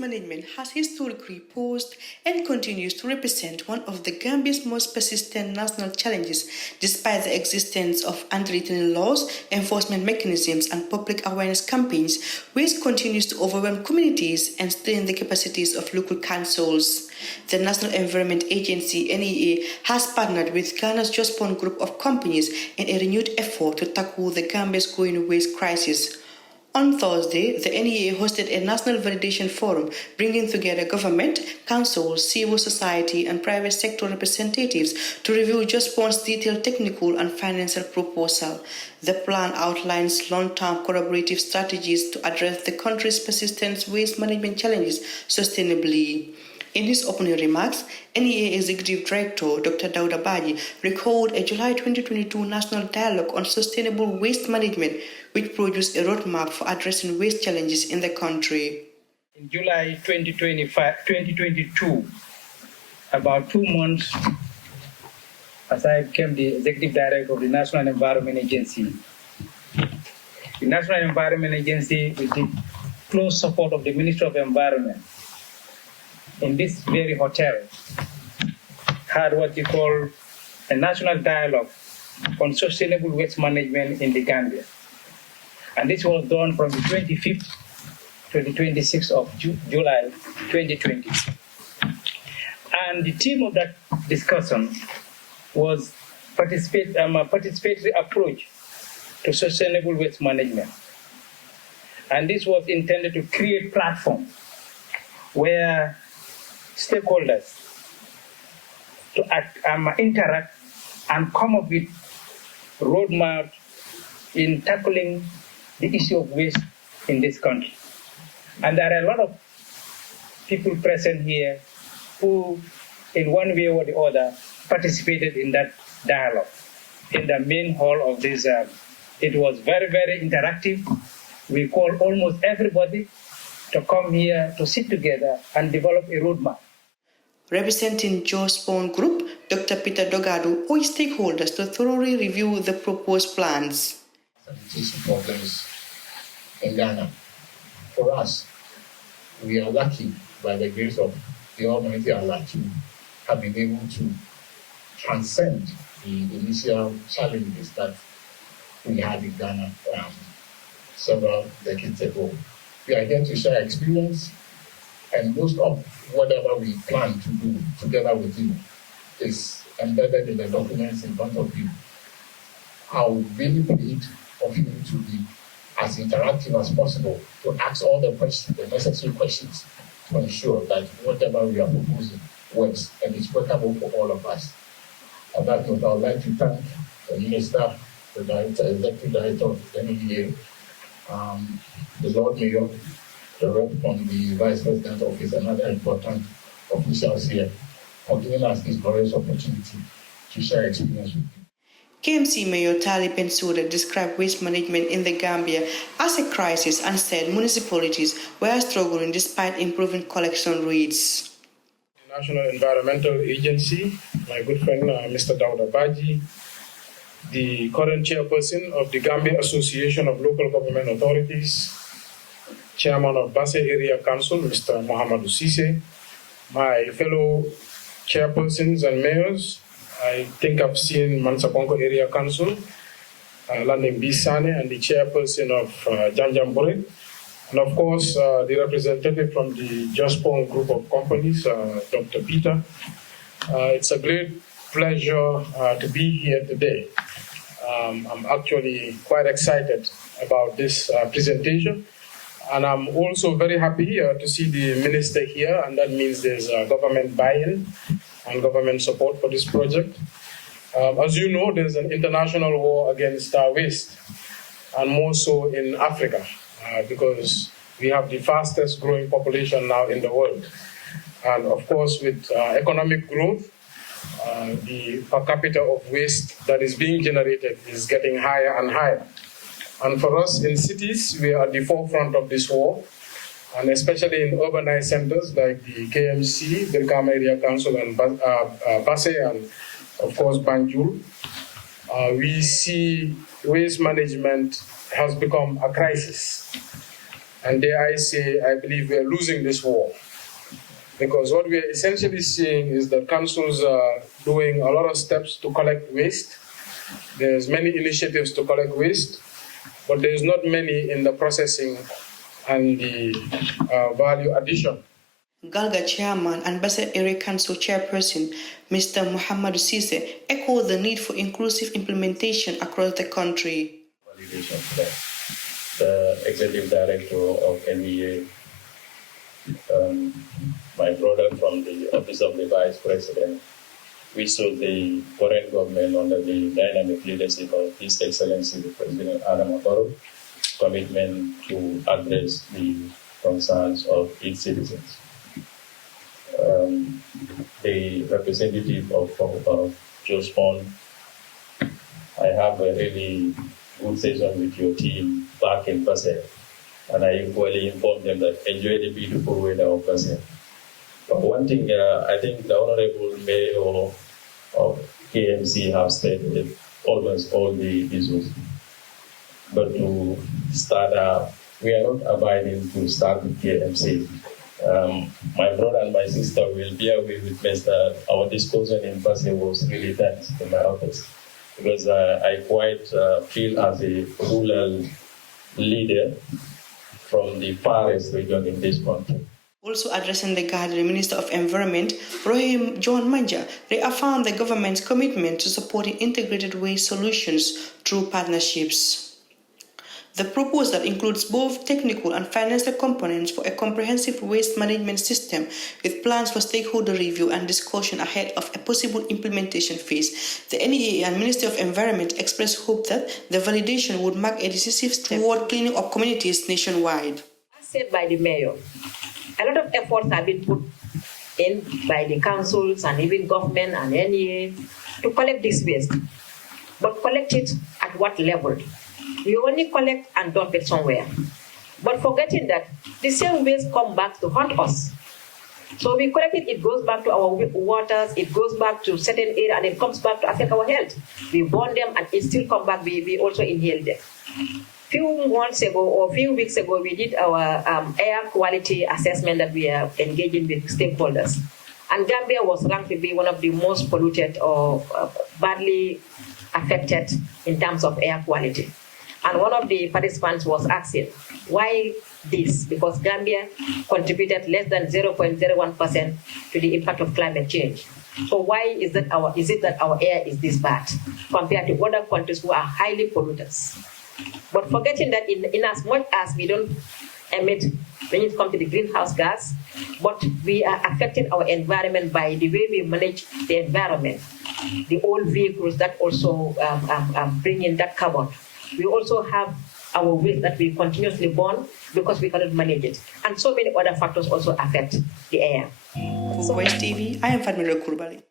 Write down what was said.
management has historically posed and continues to represent one of the Gambia's most persistent national challenges. Despite the existence of anti-littering laws, enforcement mechanisms, and public awareness campaigns, waste continues to overwhelm communities and strain the capacities of local councils. The National Environment Agency (NEA) has partnered with Ghana's Jospong group of companies in a renewed effort to tackle the Gambia's growing waste crisis. On Thursday, the NEA hosted a national validation forum bringing together government, councils, civil society, and private sector representatives to review Jospong's detailed technical and financial proposal. The plan outlines long-term collaborative strategies to address the country's persistent waste management challenges sustainably. In his opening remarks, NEA Executive Director Dr. Dauda Baji recalled a July 2022 National Dialogue on Sustainable Waste Management, which produced a roadmap for addressing waste challenges in the country. In July 2022, about 2 months as I became the Executive Director of the National Environment Agency, the National Environment Agency, with the close support of the Ministry of Environment, in this very hotel, had what you call a national dialogue on sustainable waste management in the Gambia. And this was done from the 25th to the 26th of July 2020. And the theme of that discussion was participatory approach to sustainable waste management. And this was intended to create platform where stakeholders to interact and come up with roadmap in tackling the issue of waste in this country. And there are a lot of people present here who, in one way or the other, participated in that dialogue in the main hall of this. It was very, very interactive. We called almost everybody to come here to sit together and develop a roadmap. Representing Jospong Group, Dr. Peter Dogado urged stakeholders to thoroughly review the proposed plans. Sanitation problems in Ghana. For us, we are lucky, by the grace of the Almighty Allah, to have been able to transcend the initial challenges that we had in Ghana several decades ago. We are here to share experience, and most of whatever we plan to do together with you is embedded in the documents in front of you. I would really plead of you to be as interactive as possible, to ask all the questions, the necessary questions, to ensure that whatever we are proposing works and is workable for all of us. On that note, I would like to thank the Minister, the Director, Executive Director of NEA, the Lord Mayor, the rep from the Vice President Office, and other important officials here for giving us this glorious opportunity to share experience with you. KMC Mayor Tali Bensouda described waste management in the Gambia as a crisis and said municipalities were struggling despite improving collection rates. The National Environmental Agency, my good friend Mr. Dauda Baji, the current chairperson of the Gambia Association of Local Government Authorities, Chairman of Basse Area Council, Mr. Mohamedou Cisse, my fellow chairpersons and mayors. I think I've seen Mansakonko Area Council, Landing Bisane, and the chairperson of Janjambore, and of course the representative from the Jospong group of companies, Dr. Peter. It's a great pleasure to be here today. I'm actually quite excited about this presentation. And I'm also very happy to see the minister here, and that means there's government buy-in and government support for this project. As you know, there's an international war against waste, and more so in Africa, because we have the fastest growing population now in the world. And of course, with economic growth, the per capita of waste that is being generated is getting higher and higher. And for us in cities, we are at the forefront of this war, and especially in urbanized centers like the KMC, Birkama Area Council, and Basse, and of course Banjul, we see waste management has become a crisis. And dare I say, I believe we are losing this war. Because what we are essentially seeing is that councils are doing a lot of steps to collect waste. There's many initiatives to collect waste, but there's not many in the processing and the value addition. Galga Chairman and Basel Area Council Chairperson, Mr. Muhammad Sise, echoed the need for inclusive implementation across the country. Validation for that. The Executive Director of NEA, my brother from the Office of the Vice President, we saw the current government under the dynamic leadership of His Excellency President Adam Barrow commitment to address the concerns of its citizens. The representative of Jospong, I have a really good session with your team back in Basel, and I equally informed them that enjoy the beautiful weather of Basel. But one thing, I think the Honorable Mayor of KMC have stated almost all the issues. But to start up, we are not abiding to start with KMC. My brother and my sister will be aware with me that our discussion in Basel was really tense in my office, because I quite feel as a rural leader from the farthest region in this country. Also addressing the Ghanaian Minister of Environment, Rohim John Manja, reaffirmed the government's commitment to supporting integrated waste solutions through partnerships. The proposal includes both technical and financial components for a comprehensive waste management system, with plans for stakeholder review and discussion ahead of a possible implementation phase. The NEA and Ministry of Environment expressed hope that the validation would mark a decisive step toward cleaning up communities nationwide. As said by the mayor, a lot of efforts have been put in by the councils and even government and NEA to collect this waste. But collect it at what level? We only collect and dump it somewhere. But forgetting that the same waste come back to haunt us. So we collect it, it goes back to our waters, it goes back to certain area, and it comes back to affect our health. We burn them and it still come back, we also inhale them. Few months ago or few weeks ago, we did our air quality assessment that we are engaging with stakeholders. And Gambia was ranked to be one of the most polluted or badly affected in terms of air quality. And one of the participants was asking, why this? Because Gambia contributed less than 0.01% to the impact of climate change. So why is it that our air is this bad compared to other countries who are highly polluters? But forgetting that in as much as we don't emit when it comes to the greenhouse gas, but we are affecting our environment by the way we manage the environment. The old vehicles that also bring in that carbon. We also have our waste that we continuously burn because we cannot manage it. And so many other factors also affect the air. For Voice TV, I am Fatmira Kurbali.